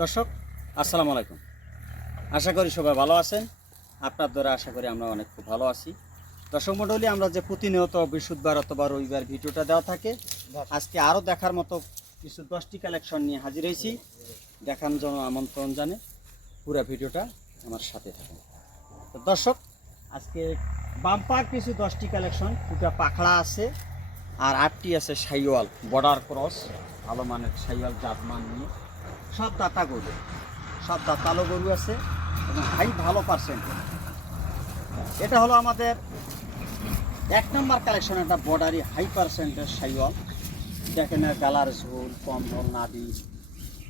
দর্শক আসসালামু আলাইকুম। আশা করি সবাই ভালো আছেন। আপনার দ্বারা আশা করি আমরা অনেক খুব ভালো আছি। দর্শক মণ্ডলী, আমরা যে প্রতিনিয়ত বৃহস্পতিবার অথবা রবিবার ভিডিওটা দেওয়া থাকে, আজকে আরও দেখার মতো কিছু 10টি কালেকশন নিয়ে হাজির হয়েছি। দেখার জন্য আমন্ত্রণ জানে পুরো ভিডিওটা আমার সাথে থাকুন। তো দর্শক, আজকে বাম্পার কিছু 10টি কালেকশন, দুটা পাখড়া আছে আর 8টি আছে শাইওয়াল বর্ডার ক্রস, ভালো মানের শাইওয়াল জাতমান নিয়ে। সব দাতা গরু, সব দাতালো গরু আছে এবং হাই ভালো পার্সেন্টেজ। এটা হলো আমাদের 1 নম্বর কালেকশন, একটা বর্ডারি হাই পার্সেন্টেজ শাইওয়াল। দেখেন এর গালার ঝোল, কম্বল, নাবি,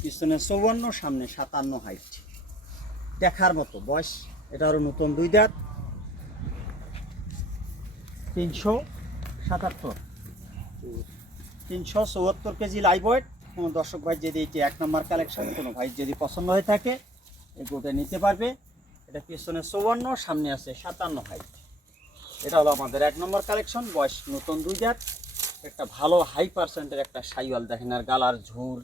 পিছনে 54, সামনে 57 হাইট, দেখার মতো বয়স। এটা আরও নতুন 2 দাঁত, 374 কেজি লাইভ ওয়েট। কোনো দর্শক ভাই যদি এটি 1 নম্বর কালেকশন, কোনো ভাই যদি পছন্দ হয়ে থাকে এই গরুটা নিতে পারবে। এটা পিছনে 54, সামনে আছে 57 হাইট। এটা হলো আমাদের 1 নম্বর কালেকশন, বয়স নতুন 2 দাঁত, একটা ভালো হাই পার্সেন্টের একটা শাইওয়াল। দেখেন আর গালার ঝুল,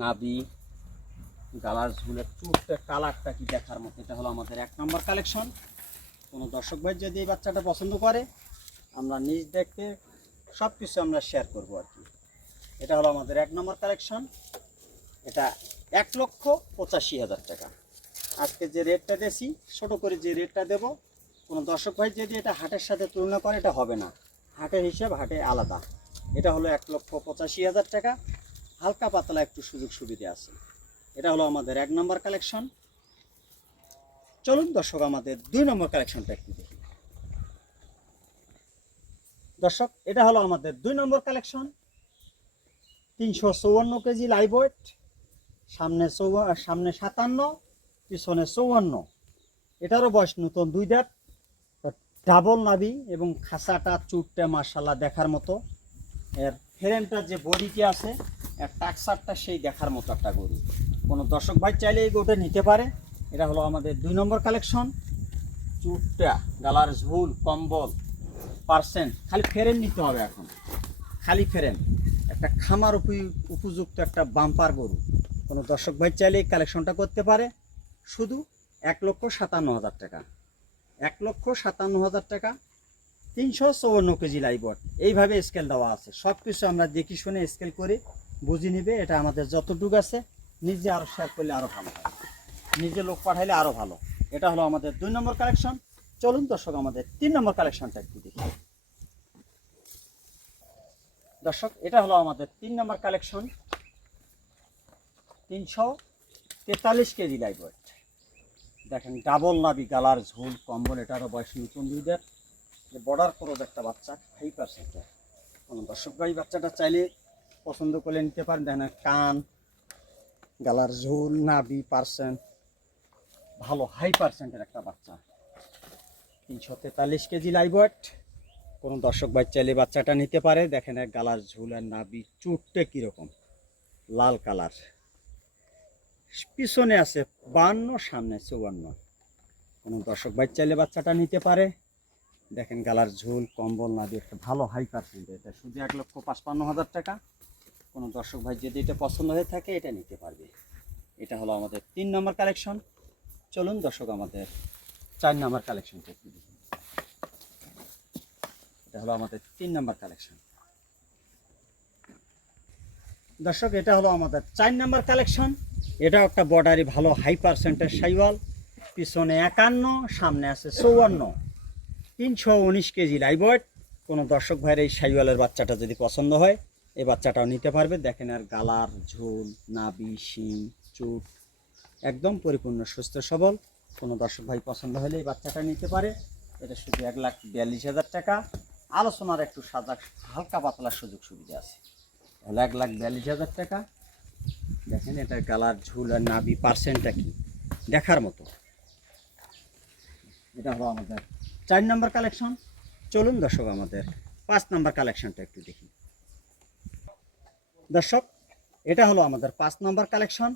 নাবি, গালার ঝুলের চুটটা কালারটা কি দেখার মতো। এটা হলো আমাদের 1 নম্বর কালেকশন। কোনো দর্শক ভাই যদি এই বাচ্চাটা পছন্দ করে, আমরা নিজ দেখতে সব কিছু আমরা শেয়ার করবো আর কি। এটা হলো আমাদের 1 নম্বর কালেকশন। এটা 1,85,000 টাকা। আজকে যে রেটটা দিয়েছি, ছোটো করে যে রেটটা দেব, কোনো দর্শক ভাই যদি এটা হাটের সাথে তুলনা করে, এটা হবে না। হাটের হিসাব হাটে আলাদা। এটা হলো 1,85,000 টাকা। হালকা পাতলা একটু সুযোগ সুবিধা আছে। এটা হলো আমাদের 1 নম্বর কালেকশন। চলুন দর্শক, আমাদের 2 নম্বর কালেকশনটা একটু দেখি। দর্শক, এটা হলো আমাদের 2 নম্বর কালেকশন। 354 কেজি লাইভ ওয়েট, সামনে 57, পিছনে 54। এটারও বয়স নতুন 2 দাঁত, ডাবল নাবি এবং খাসাটা চুটটা মাশাআল্লাহ দেখার মতো। এর ফ্রেমটা যে বডিটি আছে, এর টাকসারটা সেই দেখার মতো একটা গরু। কোনো দর্শক ভাই চাইলে এই গরুটা নিতে পারে। এটা হলো আমাদের 2 নম্বর কালেকশন। চুটটা, গালার ঝুল, কম্বল, পার্সেন্ট, খালি ফ্রেম নিতে হবে এখন, খালি ফ্রেম। একটা খামার উপযুক্ত একটা বাম্পার গরু। কোনো দর্শক ভাই চাইলে এই কালেকশনটা করতে পারে। শুধু 1,57,000 টাকা, 1,57,000 টাকা। 354 কেজি লাইভ ওয়েট, এইভাবে স্কেল দেওয়া আছে। সব কিছু আমরা দেখি শুনে স্কেল করে বুঝে নিবে। এটা আমাদের যতটুকু আছে, নিজে আরও শেয়ার করলে আরও ভালো হয়, নিজে লোক পাঠাইলে আরও ভালো। এটা হলো আমাদের 2 নম্বর কালেকশন। চলুন দর্শক, আমাদের 3 নম্বর কালেকশনটা একটু দেখি। দর্শক, এটা হলো আমাদের 3 নম্বর কালেকশন। 343 KG live weight. দেখেন ডাবল নাবি, গালার ঝুল, কম্বল। এটারও বয়স নতুন 2 দাঁত, যে বর্ডার ক্রস একটা বাচ্চা, হাই পার্সেন্টের। কোনো দর্শক ভাই বাচ্চাটা চাইলে পছন্দ করলে নিতে পারেন। দেখেন কান, গালার ঝুল, নাবি, পার্সেন্ট, ভালো হাই পার্সেন্টের একটা বাচ্চা। 343 কেজি লাইভ ওয়েট। কোনো দর্শক ভাই চাইলে বাচ্চাটা নিতে পারে। দেখেন এক গালার ঝুল আর নাবি চুটটা কীরকম, লাল কালার। পিছনে আছে 52, সামনে 54। কোনো দর্শক ভাই চাইলে বাচ্চাটা নিতে পারে। দেখেন গালার ঝুল, কম্বল, নাবি, একটা ভালো হাই পার্সেন্ট। এটা শুধু 1,55,000 টাকা। কোনো দর্শক ভাই যদি এটা পছন্দ হয়ে থাকে, এটা নিতে পারবে। এটা হলো আমাদের 3 নম্বর কালেকশন। চলুন দর্শক, আমাদের 4 নম্বর কালেকশনটা একটু দেখুন। এটা হলো আমাদের 3 নম্বর কালেকশন। দর্শক, এটা হলো আমাদের 4 নম্বর কালেকশন। এটাও একটা বর্ডারি ভালো হাই পার্সেন্টের শাইওয়াল। পিছনে 51, সামনে আছে 54। 319 কেজি লাইভ ওয়েট। কোনো দর্শক ভাইয়ের এই শাইওয়ালের বাচ্চাটা যদি পছন্দ হয়, এই বাচ্চাটাও নিতে পারবে। দেখেন আর গালার ঝোল, নাবি, শিং, চুট একদম পরিপূর্ণ সুস্থ সবল। কোনো দর্শক ভাই পছন্দ হলে এই বাচ্চাটা নিতে পারে। এটা শুধু 1,42,000 টাকা। আলোচনার একটু সাজা হালকা পাতলার সুযোগ সুবিধা আছে। তাহলে 1,42,000 টাকা। দেখেন এটার গালার ঝুল আর নাবি পার্সেন্টটা কি দেখার মতো। এটা হলো আমাদের 4 নম্বর কালেকশন। চলুন দর্শক, আমাদের 5 নম্বর কালেকশনটা একটু দেখি। দর্শক, এটা হলো আমাদের 5 নম্বর কালেকশন।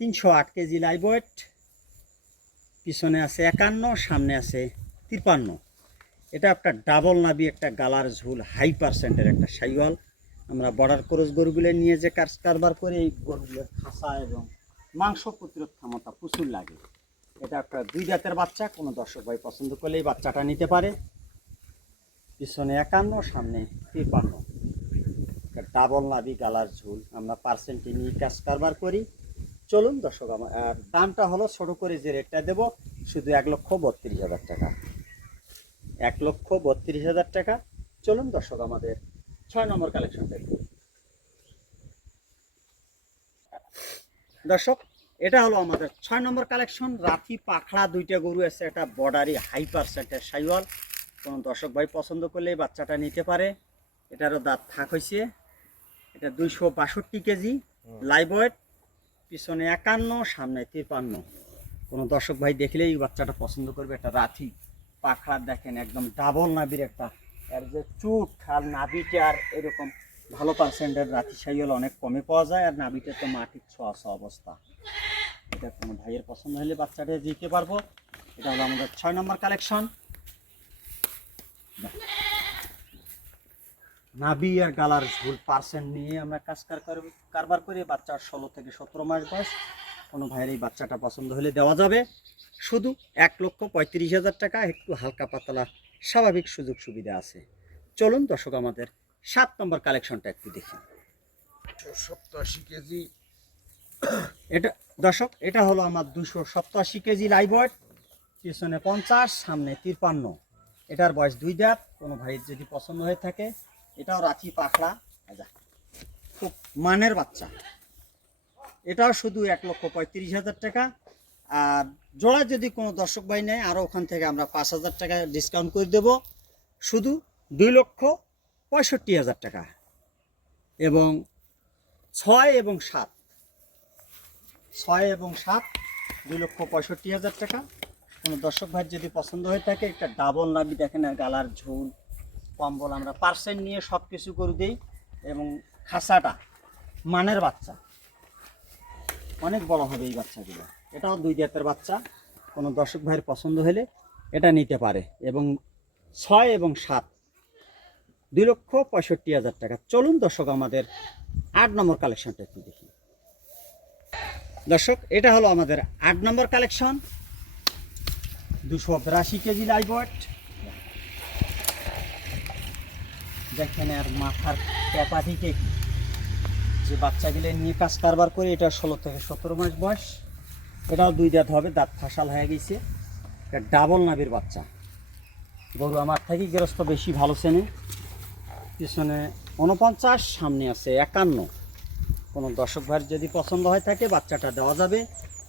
308 KG live weight. পিছনে আছে 51, সামনে আছে 53। এটা একটা ডাবল নাবি, একটা গালার ঝুল, হাই পার্সেন্টের একটা শাইওয়াল। আমরা বর্ডার ক্রস গরুগুলো নিয়ে যে কারবার করে এই গরুগুলোর খাসা এবং মাংস প্রতিরোধ ক্ষমতা প্রচুর লাগে। এটা একটা 2 দাঁতের বাচ্চা, কোনো দর্শক ভাই পছন্দ করলে এই বাচ্চাটা নিতে পারে। পিছনে 51, সামনে 53, ডাবল নাভি, গালার ঝুল। আমরা পার্সেন্টে নিয়ে কারবার করি। চলুন দর্শক, আর দামটা হলো ছোট করে যে রেটটা দেব, শুধু 1,32,000 টাকা, 1,32,000 টাকা। চলুন দর্শক, আমাদের 6 নম্বর কালেকশনটা একটু। দর্শক, এটা হলো আমাদের 6 নম্বর কালেকশন। রাতি পাখড়া 2টা গরু আছে, একটা বর্ডারি হাই পার্সেন্টের সাইওয়াল। কোনো দর্শক ভাই পছন্দ করলে এই বাচ্চাটা নিতে পারে। এটারও দাঁত থাক হয়েছে। এটা 262 কেজি, লাইভ ওয়েট। পিছনে 51, সামনে 53। কোনো দর্শক ভাই দেখলেই এই বাচ্চাটা পছন্দ করবে। একটা রাতি পাখড়া দেখেন, একদম ডাবল নাভির একটা, এর যে চুট আর নাভিটা আর এরকম ভালো পার্সেন্টের রাতি সাইওয়াল অনেক কমে পাওয়া যায়। আর নাভিটা তো মাটির ছোঁয়া অবস্থা। এটা কোনো ভাইয়ের পছন্দ হলে বাচ্চাটা দিতে পারবো। এটা হলো আমাদের 6 নম্বর কালেকশন। নাভি আর গালার ঝুল পার্সেন্ট নিয়ে আমরা কারবার করি। বাচ্চার 16 থেকে 17 মাস বয়স। কোনো ভাইয়ের এই বাচ্চাটা পছন্দ হলে দেওয়া যাবে। শুধু 1,35,000 টাকা। একটু হালকা পাতলা স্বাভাবিক সুযোগ সুবিধা আছে। চলুন দর্শক, আমাদের 7 নম্বর কালেকশনটা একটু দেখি। 87 কেজি। এটা দর্শক, এটা হলো আমার 287 কেজি লাইভ ওয়েট। পিছনে 50, সামনে 53। এটার বয়স 2 দাঁত। কোনো ভাইয়ের যদি পছন্দ হয়ে থাকে, এটাও রাঁচি পাখড়া, খুব মানের বাচ্চা। এটাও শুধু 1,35,000 টাকা। আর জোড়া যদি কোনো দর্শক ভাই নেয়, আরও ওখান থেকে আমরা 5,000 টাকা ডিসকাউন্ট করে দেব। শুধু 2,65,000 টাকা। এবং 6 এবং 7, 2,65,000 টাকা। কোনো দর্শক ভাই যদি পছন্দ হয়ে থাকে, একটা ডাবল নাভি দেখেন, আর গালার ঝোল কম্বল আমরা পার্সেন্ট নিয়ে সব কিছু করে দিই। এবং খাসাটা মানের বাচ্চা, অনেক বড় হবে এই বাচ্চাগুলো। এটাও 2 দাঁতের বাচ্চা। কোনো দর্শক ভাইয়ের পছন্দ হলে এটা নিতে পারে। এবং 6 এবং 7, 2,65,000 টাকা। চলুন দর্শক, আমাদের 8 নম্বর কালেকশনটা একটু দেখি। দর্শক, এটা হলো আমাদের 8 নম্বর কালেকশন। 282 KG live weight. দেখেন আর মাথার ক্যাপাসিটি কি, যে বাচ্চাগুলো নিয়ে কারবার করে। এটা 16 থেকে 17 মাস বয়স। এটাও 2 দাঁত হবে, দাঁত ফাঁসাল হয়ে গেছে। এটা ডাবল নাভির বাচ্চা। গরু আমার থেকে গৃহস্থ বেশি ভালো চেনে। পিছনে 49, সামনে আছে 51। কোনো দর্শক ভাইয়ের যদি পছন্দ হয় থাকে, বাচ্চাটা দেওয়া যাবে।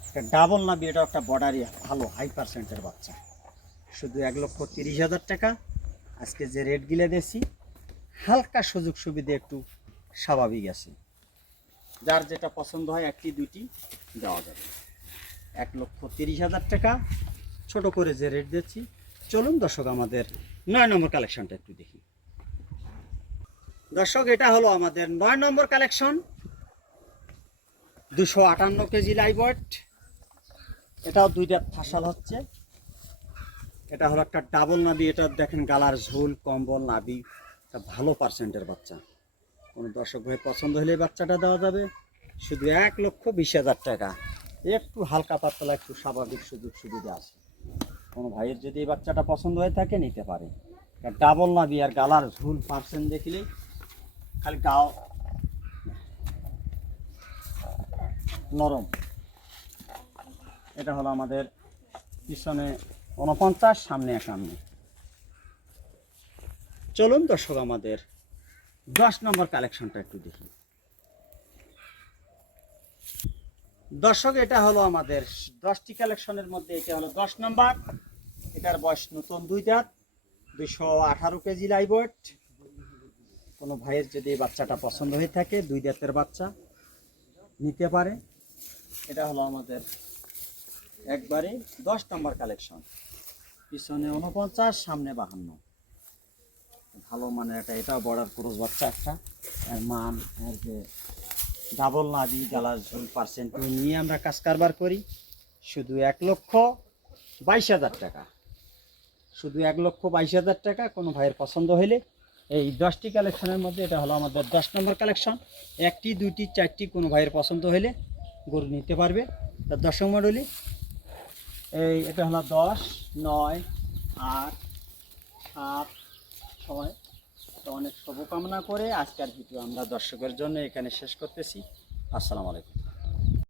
এটা ডাবল নাভি, এটা একটা বর্ডারি ভালো হাই পার্সেন্টের বাচ্চা। শুধু 1,30,000 টাকা। আজকে যে রেটগুলো দিয়েছি, হালকা সুযোগ সুবিধা একটু স্বাভাবিক আছে। যার যেটা পছন্দ হয়, 1টি 2টি দেওয়া যাবে। 1,30,000 টাকা ছোট করে যে রেট দিচ্ছি। চলুন দর্শক, আমাদের 9 নম্বর কালেকশনটা একটু দেখি। দর্শক, এটা হলো আমাদের 9 নম্বর কালেকশন। 258 KG live weight. এটাও 2 দাঁত ফাঁসাল হচ্ছে। এটা হলো একটা ডাবল নাভি। এটা দেখেন গালার ঝোল, কম্বল, নাভি, একটা ভালো পার্সেন্টের বাচ্চা। কোনো দর্শক ভাই পছন্দ হলে বাচ্চাটা দেওয়া যাবে। শুধু 1,20,000 টাকা। একটু হালকা পাতলা, একটু স্বাভাবিক সুযোগ সুবিধা আছে। কোনো ভাইয়ের যদি এই বাচ্চাটা পছন্দ হয়ে থাকে, নিতে পারে। ডাবল নাভি আর গালার ঝুল পার্সেন্ট দেখলে খালি গাও নরম। এটা হলো আমাদের পিছনে 49, সামনে 51। চলুন দর্শক, আমাদের 10 নম্বর কালেকশনটা একটু দেখি। দর্শক, এটা হলো আমাদের 10টি কালেকশনের মধ্যে এটা হলো 10 নম্বর। এটার বয়স নতুন 2 দাঁত। 218 কেজি লাইভ ওয়েট। কোনো ভাইয়ের যদি বাচ্চাটা পছন্দ হয়ে থাকে, 2 দাঁতের বাচ্চা, নিতে পারে। এটা হলো আমাদের একবারে 10 নম্বর কালেকশন। পিছনে 49, সামনে 52। ভালো মানের এটাও বর্ডার ক্রস বাচ্চা একটা। আর মান আর যে ডাবল নাভি, গালার ঝোল পার্সেন্ট নিয়ে আমরা কারবার করি। শুধু 1,22,000 টাকা। শুধু 1,22,000 টাকা। কোনো ভাইয়ের পছন্দ হলে এই 10টি কালেকশনের মধ্যে এটা হলো আমাদের 10 নম্বর কালেকশন। 1টি 2টি 4টি কোনো ভাইয়ের পছন্দ হলে গরু নিতে পারবে। তার দর্শক মণ্ডলী, এটা হলো 10, 9, 8, 7, 6। তো অনেক শুভকামনা করে আজকের ভিডিও আমরা দর্শকের জন্য এখানে শেষ করতেছি। আসসালামু আলাইকুম।